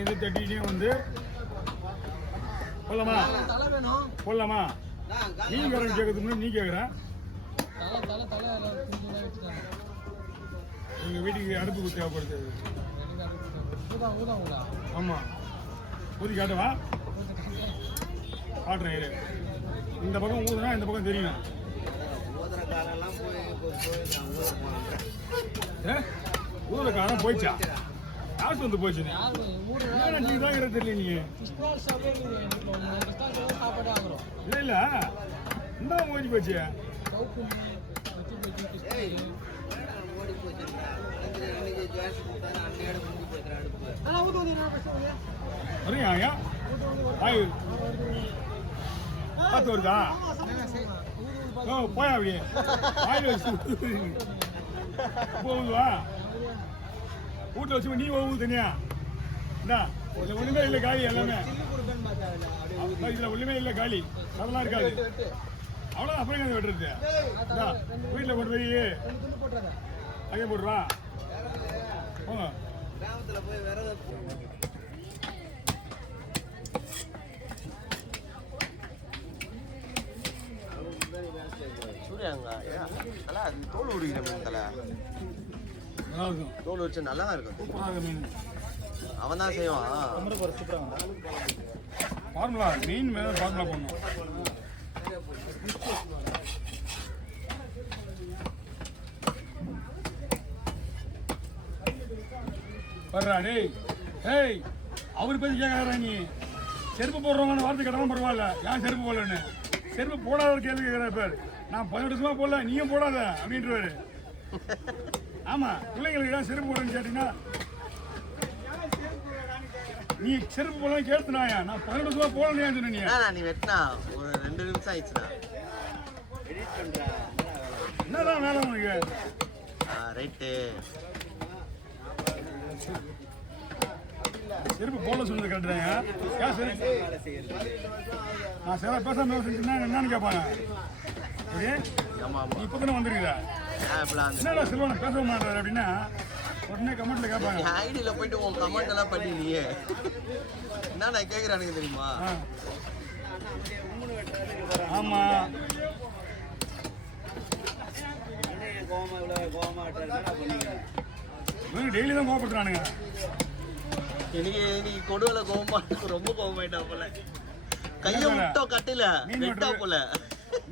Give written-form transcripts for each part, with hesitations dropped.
இது தட்டினே வந்து போடலாமா போடலாமா? நீ கேட்கறது கேட்கறதுக்கு நீ கேட்குறேன். எங்கள் வீட்டுக்கு அடுப்பு தேவைப்படுது. ஆமாம் ஊதி காட்டவா? காட்டுறேன். இந்த பக்கம் ஊதுனா இந்த பக்கம் தெரியும். ஊதுற காலம் போயிடுச்சா? காசு வந்து போச்சு. நீ தான் தெரியல. நீ இல்லை இல்லை இந்த ஓடி போச்சு. வரையா காத்து வருதா? போயா அப்படியே வாயில் வச்சு போகுதுவா? வீட்டில் வச்சு நீ போகுது தனியா? இந்தா ஒன்றுமே இல்லை காலி. எல்லாமே இதில் ஒன்றுமே இல்லை காலி. அதெல்லாம் இருக்காது. அவ்வளோ அப்புறம் வெட்டுறது. வீட்டில் கொண்டு போய் அங்கே போடுவா போங்க. கிராமத்தில் போய் விறகு சூர்யாங்க நல்லா தோல் உரிக்கிற மீன் தலை. தோல் உரிச்சு நல்லா தான் இருக்கும். அவன் தான் செய்வான். ஃபார்முலா மீன் மேலே ஃபார்முலா பண்ணும். வர்றா டேய். ஏய் அவர் பேசி கேட்கறா. நீ செருப்பு போடுறவங்க வார்த்தை கேட்டாலும் பரவாயில்ல. ஏன் செருப்பு போடலன்னு? செருப்பு போடாத கேள்வி கேட்குற பேர். நான் 18 வருஷமா போடல, நீயும் போடாத அப்படின்றவாரு. ஆமாம் பிள்ளைங்களுக்கு ஏன் செருப்பு போடுறேன்னு கேட்டீங்கன்னா நீ செருப்பு போடலாம் கேட்டுனாயா? நான் 18 வருஷமா போடலையா சொன்னீங்க. நீ வெட்டினா ஒரு 2 நிமிஷம் ஆயிடுச்சுண்ணா. என்னதான் வேலை உனக்கு? ரைட்டு. செருப்பு போல சொன்னது கட்டுறேங்க. நான் சில பேசாம செஞ்சுன்னா என்னன்னு கேட்பாங்க. நீ இப்போ தானே வந்துருக்குதா? என்னடா செல்வனை பேச மாட்டாரு அப்படின்னா உடனே கமெண்ட்ல கேட்பாங்க. ஐடியில் போயிட்டு உன் கமெண்ட் எல்லாம் பண்ணி நீயே என்ன நான் கேட்குறானுங்க தெரியுமா? ஆமா டெய்லி தான் கோவப்படுறானுங்க. இன்னைக்கு கொடுவல கோவமாட்டு ரொம்ப கோவமாயிட்டா போல. கையை விட்டோ கட்டில வெட்டா போல.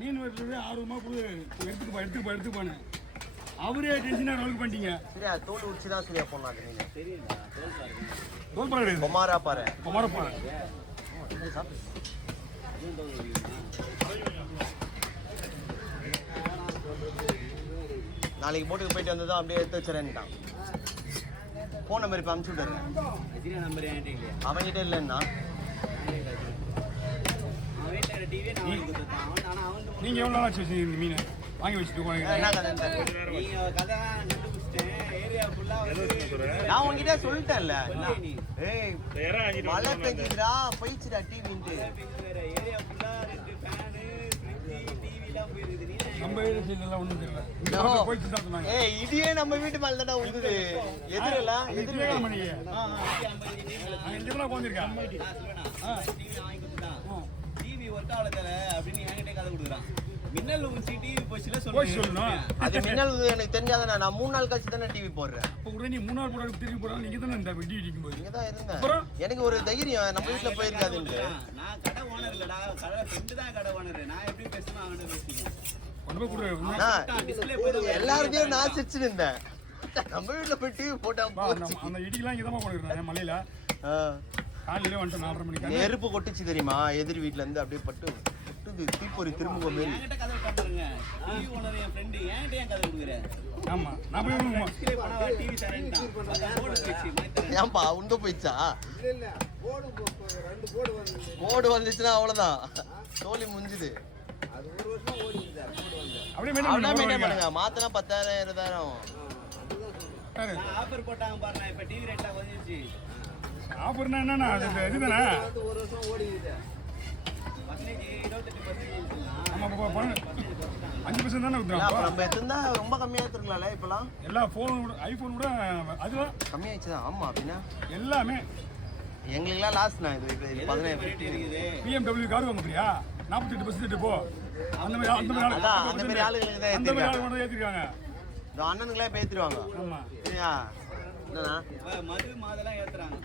மீன் வெட்டுறது ஆர்வமா எடுத்துப்பானு அவரே டென்ஷனாக ரோல் பண்ணிட்டீங்க. சரியா தோல் உரிச்சு தான் சரியா போடலாம். நீங்க தோல் பாரு குமாரா பாரு. நாளைக்கு போட்டுக்கு போயிட்டு வந்ததும் அப்படியே எடுத்து வச்சுறேன்ட்டான். ஃபோன் நம்பர் இப்போ அனுப்பிச்சு விட்டுறேன். அவன்கிட்ட இல்லைன்னா நீங்க எவ்வளோ நாள் வச்சு இந்த மீனை வாங்கி வச்சுட்டு நான் உங்ககிட்ட சொல்லிட்டேன்ல. மழை பெஞ்சுடா போயிடுச்சுடா டிவின்ட்டு. இடியே நம்ம வீட்டு மேல தானே உழுது. எதிரெல்லாம் மின்னல் ஊசி டிவி போச்சுல சொல்லணும். அது மின்னல் எனக்கு தெரிஞ்சாதானே. நான் 3 நாள் கழிச்சு தானே டிவி போடுறேன். அப்ப கூட நீ 3 நாள் போட திருப்பி போறா. நீங்க தானே இந்த டிவி டிக்கும்போது நீங்க தான் இருந்தேன். எனக்கு ஒரு தைரியம் நம்ம வீட்ல போயிருக்காதுன்னு. நான் கடை ஓனர் இல்லடா. கடை ஃப்ரெண்ட் தான் கடை ஓனர். நான் எப்படி பேசணும் அவனே பேசிங்க. கொண்டு போய் டிஸ்ப்ளே போடு. எல்லாரும் நான் சிரிச்சு இருந்தேன். நம்ம வீட்ல போய் டிவி போட்டா அந்த இடிலாம் இங்க தான் போடுறேன் மலையில. காலையில வந்து 4:30 மணிக்கு நெருப்பு கொட்டுச்சு தெரியுமா? எதிர் வீட்ல இருந்து அப்படியே பட்டு தீப்பொறி திரும்ப மாரி. என்கிட்ட கதை காட்டுறங்க. டிவி ஓனர் என் ஃப்ரெண்ட். என்கிட்ட ஏன் கதை கொடுக்குற? ஆமா நான் போய் டிஸ்ப்ளே பண்ணா டிவி தரேன்டா. போடு போயிச்சு. ஏன்பா உண்டு போயிச்சா? இல்ல போடு 2 போடு வந்து. போடு வந்துச்சுனா அவ்வளவுதான். தோலி முடிஞ்சுது. அது ஒரு வருஷம் ஓடிடுது. போடு வந்து. அப்படியே மெயின்டெய்ன் பண்ணுங்க. மாத்தனா 10,000 20,000. ஆஃபர் போட்டாங்க பாருங்க. இப்ப டிவி ரேட்டா வந்துச்சு. ஆஃபர்னா என்னன்னா அது இதுதானே. ஒரு வருஷம் ஓடிடுது. 5% தானே விட்டுறாங்க. நம்ம எத்தனை ரொம்ப கம்மியாக எடுத்துருக்கலாம்ல இப்போலாம். எல்லா ஃபோனோட ஐஃபோன் கூட அதுவும் கம்மியாகிடுச்சு தான். ஆமாம் அப்படின்னா எல்லாமே எங்களுக்குலாம் லாஸ்ட்ண்ணா இது இப்போ 17 BMW கார் வாங்க போறியா 48% போ அந்த மாதிரி அதான் அந்த மாதிரி ஆளுங்களுக்கு தான் அந்த மாதிரி ஏற்றிருக்காங்க. ஆளு கொண்டு ஏத்திருக்காங்க. இந்த அண்ணனுங்களே பேத்துருவாங்க ஆமா சரியா என்னண்ணா மது மாதெல்லாம் ஏத்துறாங்க.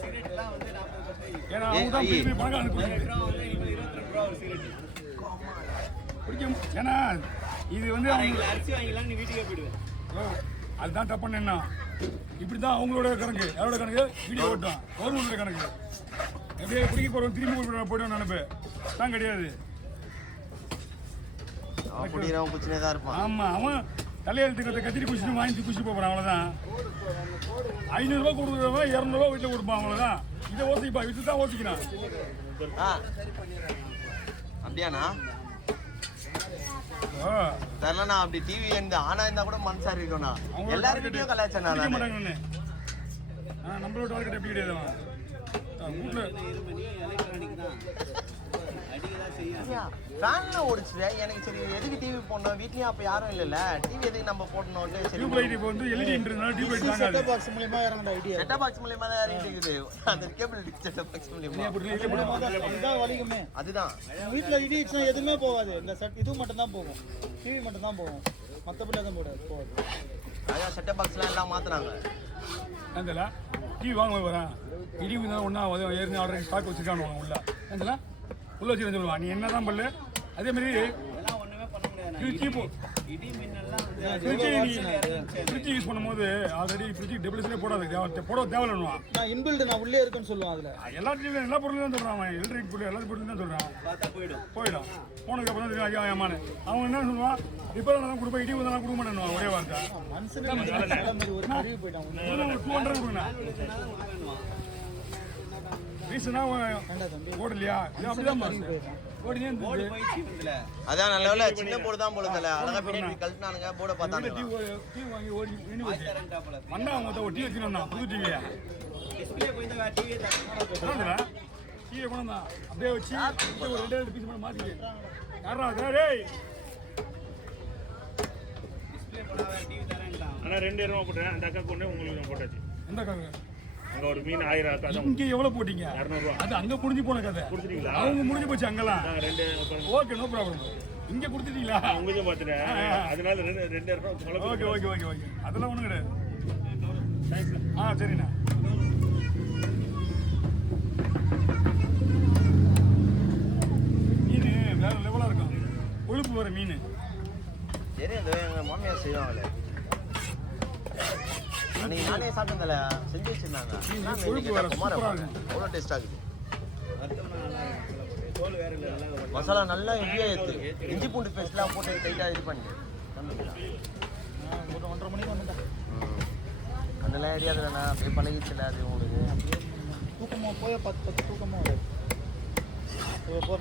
சிகரெட்லாம் வந்து 40%. ஏன்னா அவங்க தான் பெரிய பணக்காரங்க அனுப்புறாங்க. ரூபா வந்து இனிமேல் 22 ரூபா ஒரு சிகரெட். பிடிக்கும் ஏன்னா இது வந்து அரை கிலோ அரிசி வாங்கிக்கலாம் நீ வீட்டுக்கே போயிடுவேன். அதுதான் தப்பு என்ன இப்படி தான் அவங்களோட கணக்கு யாரோட கணக்கு வீடியோ ஓட்டும் கவர்மெண்டோட கணக்கு எப்படியே பிடிக்க போகிறோம் திரும்பி போய்டும் நினைப்பு தான் கிடையாது. அவன் குடிக்கிறவன் குச்சினே தான் இருப்பான். ஆமாம் அவன் தலையெழுத்துக்கிறத கத்திரி குச்சிட்டு வாங்கி குச்சி போகிறான் அவ்வளோதான். 500 ரூபா கொடுக்குறவன் 200 ரூபா வீட்டில் கொடுப்பான் அவ்வளோதான். இதை ஓசிப்பா இது தான் ஓசிக்கிறான். ஆ அப்படியாண்ணா ஓ தெரியலண்ணா அப்படி டிவி இருந்து ஆனா இருந்தா கூட மனசா இருக்கணும்ண்ணா. எல்லாரும் வீடியோ கலாச்சாரம் பிடிக்க மாட்டாங்கன்னு நம்மளோட டார்கெட் எப்படி கிடையாது வீட்டில் எலக்ட்ரானிக் தான் அடிக்கதான் செய்யும். ஃபேன்ல ஓடிச்சுல எனக்கு சரி எதுக்கு டிவி போடணும் வீட்லயும் அப்ப யாரும் இல்லைல்ல டிவி எதுக்கு நம்ம போடணும்னு சரி டியூப் லைட் இப்போ வந்து எல்இடின்றதுனால டியூப் லைட் தாங்காது. செட்டப் பாக்ஸ் மூலமா இறங்கட ஐடியா செட்டப் பாக்ஸ் மூலமா தான் இறங்கிட்டு இருக்குது அந்த கேபிள் செட்டப் பாக்ஸ் மூலமா இதுதான் வலிக்குமே. அதுதான் வீட்டில் இடிச்சுனா எதுவுமே போகாது. இந்த செட் இது மட்டும் தான் போகும், டிவி மட்டும் தான் போகும், மற்றபடி எதுவும் போகாது. அதான் செட்டப் பாக்ஸ்லாம் எல்லாம் மாத்துறாங்க. ஏந்தல டிவி வாங்க வரேன் இடி தான் ஒன்றா ஏற்கனவே ஆர்டர் ஸ்டாக் வச்சுருக்கானுவாங்க உள்ள ஏந்தல உள்ள வச்சு சொல்லுவான் நீ என்ன தான் பண்ணல அதே மாதிரி அதெல்லாம் ஒண்ணுமே பண்ண முடியாது. இடி மின்னல்லாம் வந்து ஃப்ரிட்ஜ் யூஸ் பண்ணும்போது ஆல்ரெடி ஃப்ரிட்ஜ் டெபிளிஸ்லேயே போடாது போட தேவையில்லைன்னுவான். நான் இன்பில்ட் நான் உள்ளே இருக்குன்னு சொல்லுவேன். அதில் எல்லாத்துலையும் எல்லா பொருளும் தான் சொல்கிறான் அவன் எலக்ட்ரிக் பொருள் எல்லா பொருளும் தான் சொல்கிறான். பார்த்தா போயிடும். போனதுக்கப்புறம் தான் ஐயா ஏமானு அவன் என்ன சொல்லுவான் ரிப்பேர் தான் கொடுப்பேன் இடி வந்தாலும் கொடுக்க மாட்டேன் ஒரே வார்த்தை மனுஷனுக்கு ஒரு கருவி போயிட்டான். 200 கொடுங்க ரீசனா ஓடலையா இது அப்படிதான் ஓடினே போர்டு போயிடுச்சு இதுல. அதான் நல்ல வேலை சின்ன போர்டு தான் போடுதல அழகா பின்னாடி கழட்டினானுங்க போர்டை பார்த்தானுங்க. டிவி வாங்கி ஓடி நின்று போச்சு தரேன்டாப்புல. மண்ணா அவங்க ஒரு டிவி வச்சுருந்தான் புது டிவியை டிஸ்பிளே போய் தான் டிவி தான். டிவியை கொண்டு தான் அப்படியே வச்சு ஒரு 2 பீஸ் மட்டும் மாற்றிட்டு யாரா டேய் டிஸ்பிளே போடாத டிவி தரேன்டா. ஆனால் 2000 போட்டேன் அந்த அக்கா கொண்டு உங்களுக்கு நான் போட்டாச்சு. எந்த கதை அங்கே ஒரு மீன் 1000 அக்கா தான் இங்கே எவ்வளோ போட்டீங்க 200 ரூபா அது அங்கே முடிஞ்சு போன கதை கொடுத்துட்டீங்களா? அவங்க முடிஞ்சு போச்சு அங்கெல்லாம் நாங்கள் 2 ஓகே நோ ப்ராப்ளம் இங்கே கொடுத்துட்டீங்களா உங்களுக்கும் பார்த்துட்டேன் அதனால 2000 ரூபா செலவு ஓகே ஓகே ஓகே ஓகே அதெல்லாம் ஒன்றும் கிடையாது ஆ சரிண்ணா மீன் வேற லெவலாக இருக்கும் கொழுப்பு வர மீன் சரி அது எங்க மாமியார் செய்வாங்களே அன்னைக்கு நானே சாப்பிட்டதில்ல செஞ்சு வச்சிருந்தாங்க கொழுப்பு வர சூப்பராக இருக்கும் அவ்வளோ டேஸ்ட் ஆகுது. தோல் வேற இல்ல எல்லாம் மசாலா நல்லா ஹெவியா ஏற்று இஞ்சி பூண்டு பேஸ்ட்லாம் போட்டு டைட்டாக இது பண்ணி ஒரு 1:30 மணிக்கு வந்துட்டேன். அதெல்லாம் ஏரியாதுலண்ணா அப்படியே பழகிச்சுல அது உங்களுக்கு தூக்கமாக போய் 10 தூக்கமாக வராது.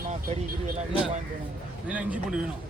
நான் கறி கிரி எல்லாம் வாங்கிட்டு மெயினாக இஞ்சி பூண்டு வேணும்